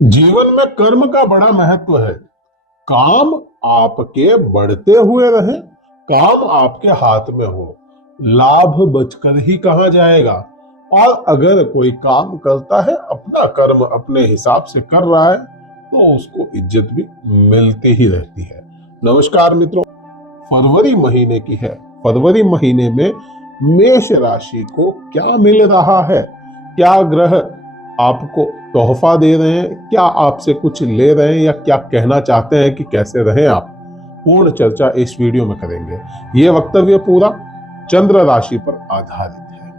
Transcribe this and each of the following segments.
जीवन में कर्म का बड़ा महत्व है। काम आपके बढ़ते हुए रहे, काम आपके हाथ में हो, लाभ बचकर ही कहाँ जाएगा। और अगर कोई काम करता है, अपना कर्म अपने हिसाब से कर रहा है, तो उसको इज्जत भी मिलती ही रहती है। नमस्कार मित्रों, फरवरी महीने की है। फरवरी महीने में मेष राशि को क्या मिल रहा है, क्या ग्रह आपको तोहफा दे रहे हैं, क्या आपसे कुछ ले रहे हैं, या क्या कहना चाहते हैं कि कैसे रहें आप, पूर्ण चर्चा इस वीडियो में करेंगे। यह वक्तव्य पूरा चंद्र राशि पर आधारित है।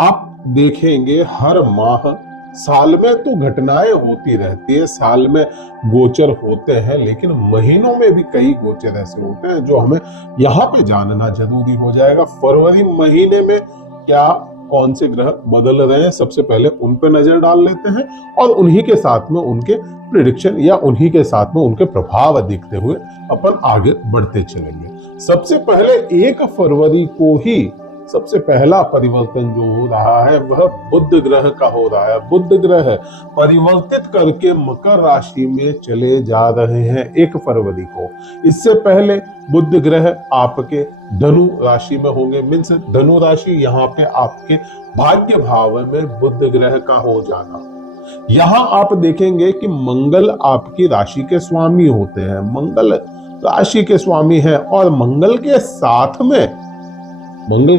आप देखेंगे हर माह साल में तो घटनाएं होती रहती है, साल में गोचर होते हैं, लेकिन महीनों में भी कई गोचर ऐसे होते हैं जो हमें यहाँ पे जानना जरूरी हो जाएगा। फरवरी महीने में क्या कौन से ग्रह बदल रहे हैं, सबसे पहले उन पे नजर डाल लेते हैं और उन्हीं के साथ में उनके प्रिडिक्शन या उन्हीं के साथ में उनके प्रभाव देखते हुए अपन आगे बढ़ते चलेंगे। सबसे पहले 1 फरवरी को ही सबसे पहला परिवर्तन जो हो रहा है वह बुध ग्रह का हो रहा है। बुध ग्रह परिवर्तित करके मकर राशि में चले जा रहे हैं 1 फरवरी को। इससे पहले बुध ग्रह आपके धनु राशि में होंगे, मीन्स धनु राशि यहाँ पे आपके भाग्य भाव में बुध ग्रह का हो जाना। यहाँ आप देखेंगे कि मंगल आपकी राशि के स्वामी होते हैं, मंगल राशि के स्वामी है और मंगल के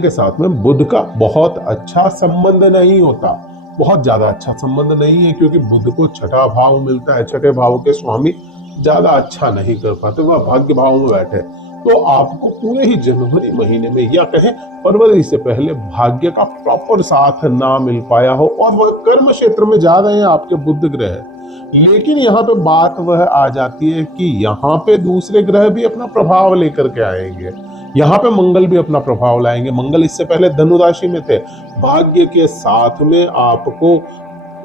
साथ में बुध का बहुत अच्छा संबंध नहीं होता, बहुत ज्यादा अच्छा संबंध नहीं है, क्योंकि बुध को छठा भाव मिलता है। छठे भाव के स्वामी ज्यादा अच्छा नहीं कर पाते, वह भाग्य भाव में बैठे। तो आपको पूरे ही जनवरी महीने में या कहें फरवरी से पहले भाग्य का प्रॉपर साथ ना मिल पाया हो और वह कर्म क्षेत्र में जा रहे हैं आपके बुध ग्रह। लेकिन यहाँ पे बात वह आ जाती है कि यहाँ पे दूसरे ग्रह भी अपना प्रभाव लेकर के आएंगे। यहाँ पे मंगल भी अपना प्रभाव लाएंगे। मंगल इससे पहले धनु राशि में थे, भाग्य के साथ में आपको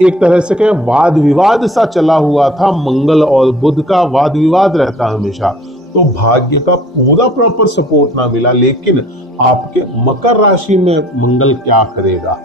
एक तरह से कहें वाद विवाद सा चला हुआ था। मंगल और बुध का वाद विवाद रहता हमेशा, तो भाग्य का पूरा प्रॉपर सपोर्ट ना मिला। लेकिन आपके मकर राशि में मंगल क्या करेगा,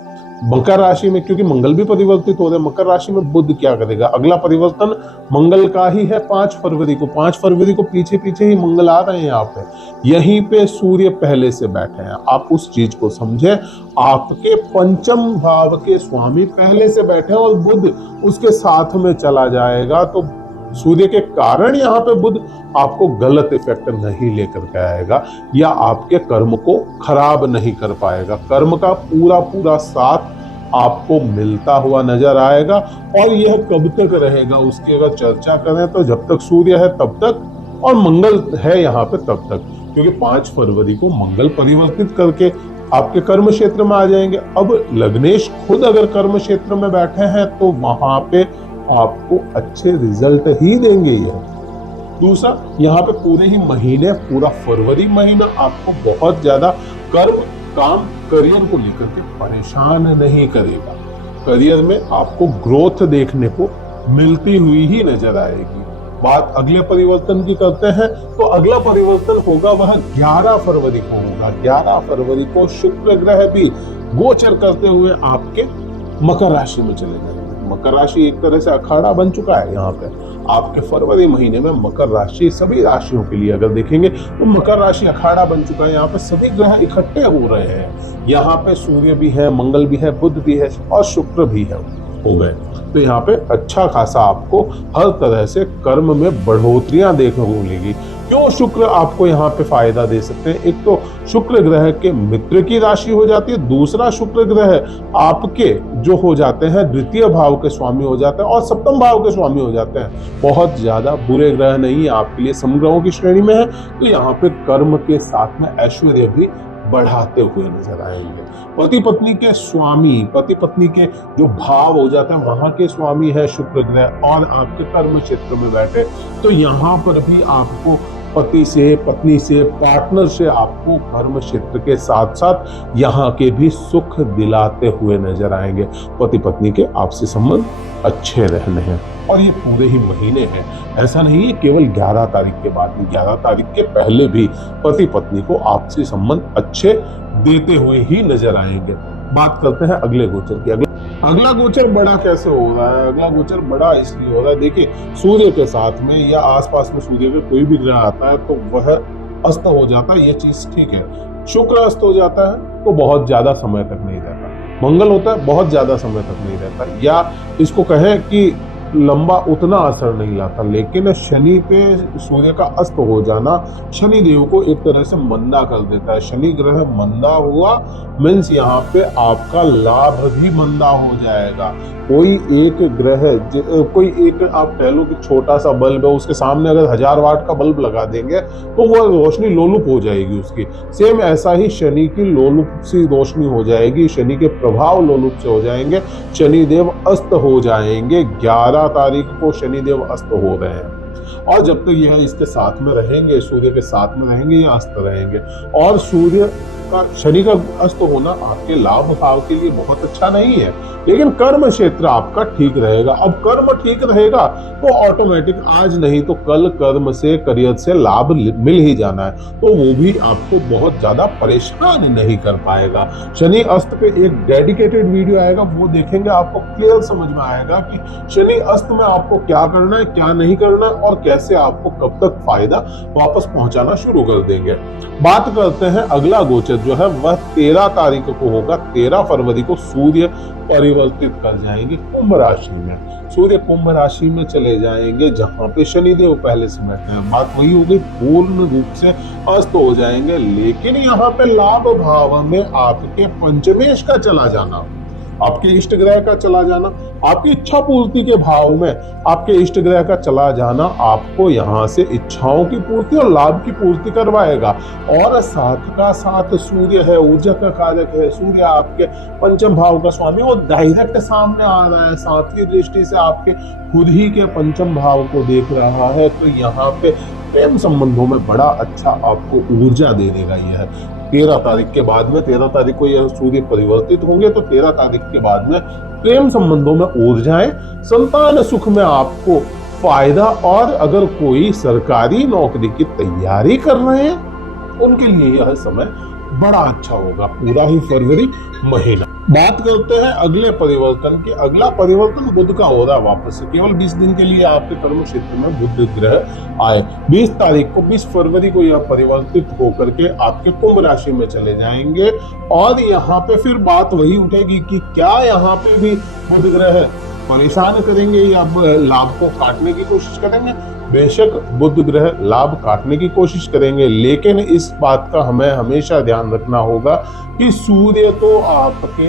मकर राशि में क्योंकि मंगल भी परिवर्तित हो रहे, मकर राशि में बुध क्या करेगा। अगला परिवर्तन मंगल का ही है 5 फरवरी को। 5 फरवरी को पीछे पीछे ही मंगल आ रहे हैं यहाँ पे, यहीं पे सूर्य पहले से बैठे हैं। आप उस चीज को समझे, आपके पंचम भाव के स्वामी पहले से बैठे हैं और बुध उसके साथ में चला जाएगा। तो सूर्य के कारण यहाँ पे बुध आपको गलत इफेक्ट नहीं लेकर के आएगा या आपके कर्म को खराब नहीं कर पाएगा। कर्म का पूरा पूरा साथ आपको मिलता हुआ नजर आएगा। और यह कब तक रहेगा उसकी अगर चर्चा करें तो जब तक सूर्य है तब तक और मंगल है यहाँ पे तब तक, क्योंकि 5 फरवरी को मंगल परिवर्तित करके आपके कर्म क्षेत्र में आ जाएंगे। अब लग्नेश खुद अगर कर्म क्षेत्र में बैठे हैं तो वहां पे आपको अच्छे रिजल्ट ही देंगे। यह दूसरा, यहाँ पे पूरे ही महीने, पूरा फरवरी महीना आपको बहुत ज्यादा कर्म, काम, करियर को लेकर के परेशान नहीं करेगा। करियर में आपको ग्रोथ देखने को मिलती हुई ही नजर आएगी। बात अगले परिवर्तन की करते हैं तो अगला परिवर्तन होगा वह 11 फरवरी को होगा। 11 फरवरी को शुक्र ग्रह भी गोचर करते हुए आपके मकर राशि में चले जाएंगे। मकर राशि एक तरह से अखाड़ा बन चुका है यहाँ पे आपके फरवरी महीने में। मकर राशि सभी राशियों के लिए अगर देखेंगे तो मकर राशि अखाड़ा बन चुका है। यहाँ पे सभी ग्रह इकट्ठे हो रहे हैं। यहाँ पे सूर्य भी है, मंगल भी है, बुध भी है और शुक्र भी है, हो गए। तो यहाँ पे अच्छा खासा आपको हर तरह से कर्म में बढ़ोतरियां देखने को मिलेगी। क्यों शुक्र आपको यहाँ पे फायदा दे सकते हैं, एक तो शुक्र ग्रह के मित्र की राशि हो जाती है, दूसरा शुक्र ग्रह आपके जो हो जाते हैं द्वितीय भाव के स्वामी हो जाते हैं और सप्तम भाव के स्वामी हो जाते हैं। बहुत ज्यादा बुरे ग्रह नहीं है आपके लिए, समग्रहों की श्रेणी में है। तो यहाँ पे कर्म के साथ में ऐश्वर्य भी बढ़ाते हुए नजर आएंगे। पति पत्नी के स्वामी, पति पत्नी के जो भाव हो जाता है वहां के स्वामी है शुक्र ग्रह और आपके कर्म क्षेत्र में बैठे, तो यहाँ पर भी आपको पति से, पत्नी से, पार्टनर से आपको कर्म क्षेत्र के साथ साथ यहाँ के भी सुख दिलाते हुए नजर आएंगे। पति पत्नी के आपसी संबंध अच्छे रहने हैं और ये पूरे ही महीने हैं। ऐसा नहीं है केवल 11 तारीख के बाद में, 11 तारीख के पहले भी पति पत्नी को आपसी संबंध अच्छे देते हुए ही नजर आएंगे। बात करते हैं अगले गोचर की। अगला गोचर बड़ा कैसे हो रहा है? अगला गोचर बड़ा इसलिए हो रहा है, देखिए सूर्य के साथ में या आसपास में सूर्य के कोई भी ग्रह आता है तो वह अस्त हो जाता है, ये चीज ठीक है। शुक्र अस्त हो जाता है तो बहुत ज्यादा समय तक नहीं रहता। मंगल होता है बहुत ज्यादा समय तक नहीं रहता, या इसको कहें कि लंबा उतना असर नहीं लाता। लेकिन शनि पे सूर्य का अस्त हो जाना शनि देव को एक तरह से मंदा कर देता है। शनि ग्रह मंदा हुआ मीन्स यहाँ पे आपका लाभ भी मंदा हो जाएगा। कोई एक ग्रह कोई एक आप कह लो कि छोटा सा बल्ब है, उसके सामने अगर 1000 वाट का बल्ब लगा देंगे तो वह रोशनी लोलुप हो जाएगी उसकी। सेम ऐसा ही शनि की लोलुप सी रोशनी हो जाएगी, शनि के प्रभाव लोलुप से हो जाएंगे, शनि देव अस्त हो जाएंगे। 11 तारीख को शनि देव अस्त हो रहे हैं, और जब तक यह इसके साथ में रहेंगे, सूर्य के साथ में रहेंगे, या अस्त रहेंगे। और सूर्य का शनि का अस्त होना आपके लाभ भाव के लिए बहुत अच्छा नहीं है, लेकिन कर्म क्षेत्र आपका ठीक रहेगा। अब कर्म ठीक रहेगा तो ऑटोमेटिक आज नहीं तो कल कर्म से करियर से लाभ मिल ही जाना है, तो वो भी आपको बहुत ज्यादा परेशान नहीं कर पाएगा। शनि अस्त पे एक डेडिकेटेड वीडियो आएगा, वो देखेंगे, आपको क्लियर समझ में आएगा कि शनि अस्त में आपको क्या करना है, क्या नहीं करना है, और कैसे आपको कब तक फायदा वापस पहुंचाना शुरू कर देंगे। बात करते हैं अगला गोचर जो है वह 13 तारीख को होगा। 13 फरवरी को सूर्य परिवर्तित कर जाएंगे कुंभ राशि में। सूर्य कुंभ राशि में चले जाएंगे जहां पे शनिदेव पहले से बैठे हैं। बात वही हो गई, पूर्ण रूप से अस्त हो जाएंगे। लेकिन यहाँ पे लाभ भाव में आपके पंचमेश का चला जाना, आपके इष्ट ग्रह का चला जाना, आपकी इच्छा पूर्ति के भाव में आपके इष्ट ग्रह का चला जाना आपको यहाँ से इच्छाओं की पूर्ति और लाभ की पूर्ति करवाएगा। और साथ का साथ सूर्य है, ऊर्जा का कारक है, सूर्य आपके पंचम भाव का स्वामी, वो डायरेक्ट सामने आ रहा है, सातवीं दृष्टि से आपके खुद ही के पंचम भाव को देख रहा है। तो यहाँ पे प्रेम संबंधों में बड़ा अच्छा आपको ऊर्जा दे देगा। यह 13 तारीख के बाद में, 13 तारीख को यह सूर्य परिवर्तित होंगे, तो 13 तारीख के बाद में प्रेम संबंधों में ऊर्जाएं, संतान सुख में आपको फायदा, और अगर कोई सरकारी नौकरी की तैयारी कर रहे हैं उनके लिए यह समय बड़ा अच्छा होगा, पूरा ही फरवरी महीना। बात करते हैं अगले परिवर्तन की। अगला परिवर्तन बुध का हो रहा है वापस से, केवल 20 दिन के लिए आपके कर्म क्षेत्र में बुध ग्रह आए। 20 तारीख को, 20 फरवरी को यह परिवर्तित होकर के आपके कुंभ राशि में चले जाएंगे। और यहाँ पे फिर बात वही उठेगी कि क्या यहाँ पे भी बुध ग्रह परेशान करेंगे या लाभ को काटने की कोशिश करेंगे? बेशक बुध ग्रह लाभ काटने की कोशिश करेंगे, लेकिन इस बात का हमें हमेशा ध्यान रखना होगा कि सूर्य तो आपके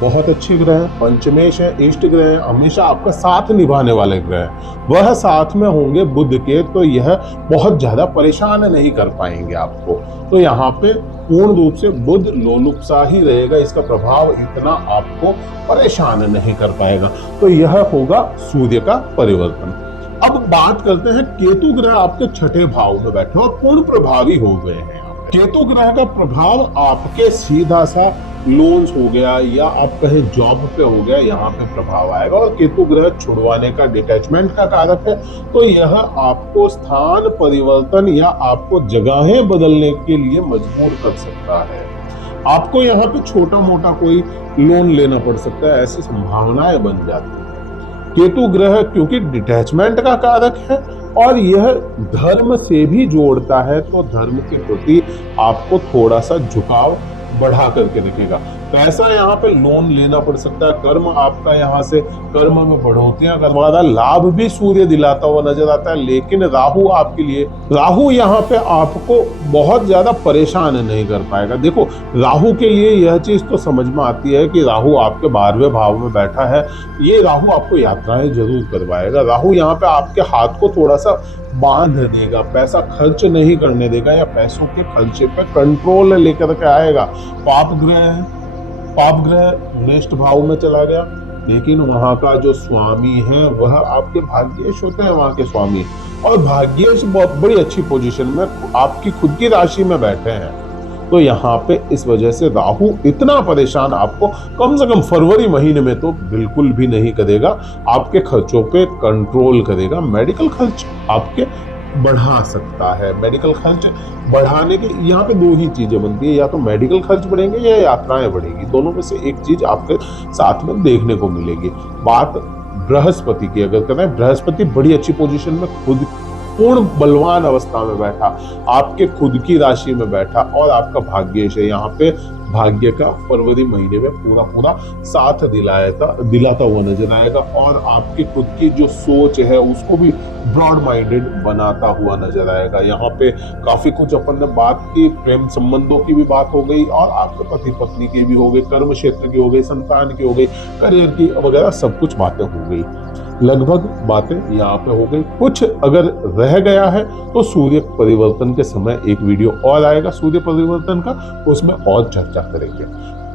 बहुत अच्छे ग्रह हैं, पंचमेश है, इष्ट ग्रह है, हमेशा आपका साथ निभाने वाले ग्रह हैं। वह साथ में होंगे बुध के, तो यह बहुत ज्यादा परेशान नहीं कर पाएंगे आपको। तो यहाँ पे पूर्ण रूप से बुध लोलुप सा ही रहेगा, इसका प्रभाव इतना आपको परेशान नहीं कर पाएगा। तो यह होगा सूर्य का परिवर्तन। अब बात करते हैं, केतु ग्रह आपके छठे भाव में बैठे और पूर्ण प्रभावी हो गए हैं। केतु ग्रह का प्रभाव आपके सीधा सा लोन्स हो गया या आप कहें जॉब पे हो गया, यहाँ पे प्रभाव आएगा। और केतु ग्रह छुड़वाने का, डिटैचमेंट का कारक है, तो यह आपको स्थान परिवर्तन या आपको जगहें बदलने के लिए मजबूर कर सकता है। आपको यहाँ पे छोटा मोटा कोई लोन लेना पड़ सकता है, ऐसी संभावनाएं बन जाती है। केतु ग्रह क्योंकि डिटैचमेंट का कारक है और यह धर्म से भी जोड़ता है, तो धर्म के प्रति आपको थोड़ा सा झुकाव बढ़ा करके रखेगा। पैसा यहाँ पे लोन लेना पड़ सकता है। कर्म आपका यहाँ से कर्म में बढ़ोतरियां करवा रहा है, लाभ भी सूर्य दिलाता हुआ नजर आता है। लेकिन राहु आपके लिए, राहु यहाँ पे आपको बहुत ज्यादा परेशान नहीं कर पाएगा। देखो, राहु के लिए यह चीज तो समझ में आती है कि राहु आपके 12वें भाव में बैठा है, ये राहु आपको यात्राएं जरूर करवाएगा। राहु यहाँ पे आपके हाथ को थोड़ा सा बांध देगा, पैसा खर्च नहीं करने देगा या पैसों के खर्चे पे कंट्रोल लेकर के आएगा। पाप ग्रह है, पाप ग्रह नेक्स्ट भाव में चला गया, लेकिन वहां का जो स्वामी है वह आपके भाग्येश होते हैं, वहां के स्वामी। और भाग्येश बहुत बड़ी अच्छी पोजीशन में आपकी खुद की राशि में बैठे हैं। तो यहाँ पे इस वजह से राहु इतना परेशान आपको कम से कम फरवरी महीने में तो बिल्कुल भी नहीं करेगा। आपके खर्चों पे कंट्रोल करेगा। मेडिकल खर्च आपके बढ़ा सकता है। मेडिकल खर्च बढ़ाने के यहाँ पे दो ही चीजें बनती है, या तो मेडिकल खर्च बढ़ेंगे या यात्राएं बढ़ेगी, दोनों में से एक चीज आपके साथ में देखने को मिलेगी। बात बृहस्पति की अगर करें, बृहस्पति बड़ी अच्छी पोजीशन में, खुद पूर्ण बलवान अवस्था में बैठा, आपके खुद की राशि में बैठा, और आपका भाग्येश है। यहाँ पे भाग्य का फरवरी महीने में पूरा पूरा साथ दिलाता हुआ नजर आएगा, और आपकी खुद की जो सोच है उसको भी ब्रॉड माइंडेड बनाता हुआ नजर आएगा। यहाँ पे काफी कुछ अपन ने बात की, प्रेम संबंधों की भी बात हो गई, और आपके पति पत्नी की भी हो गई, कर्म क्षेत्र की हो गई, संतान की हो गई, करियर की वगैरह सब कुछ बातें हो गई। लगभग बातें यहाँ पे हो गई। कुछ अगर रह गया है तो सूर्य परिवर्तन के समय एक वीडियो और आएगा सूर्य परिवर्तन का, उसमें और चर्चा करेंगे।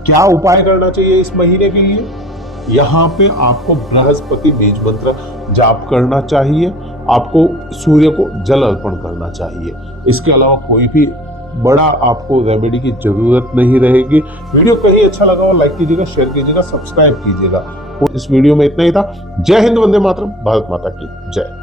क्या उपाय करना चाहिए इस महीने के लिए? यहाँ पे आपको बृहस्पति बीज मंत्र जाप करना चाहिए, आपको सूर्य को जल अर्पण करना चाहिए। इसके अलावा कोई भी बड़ा आपको रेमेडी की जरूरत नहीं रहेगी। वीडियो कहीं अच्छा लगा हो लाइक कीजिएगा, शेयर कीजिएगा, सब्सक्राइब कीजिएगा। इस वीडियो में इतना ही था। जय हिंद, वंदे मातरम, भारत माता की जय।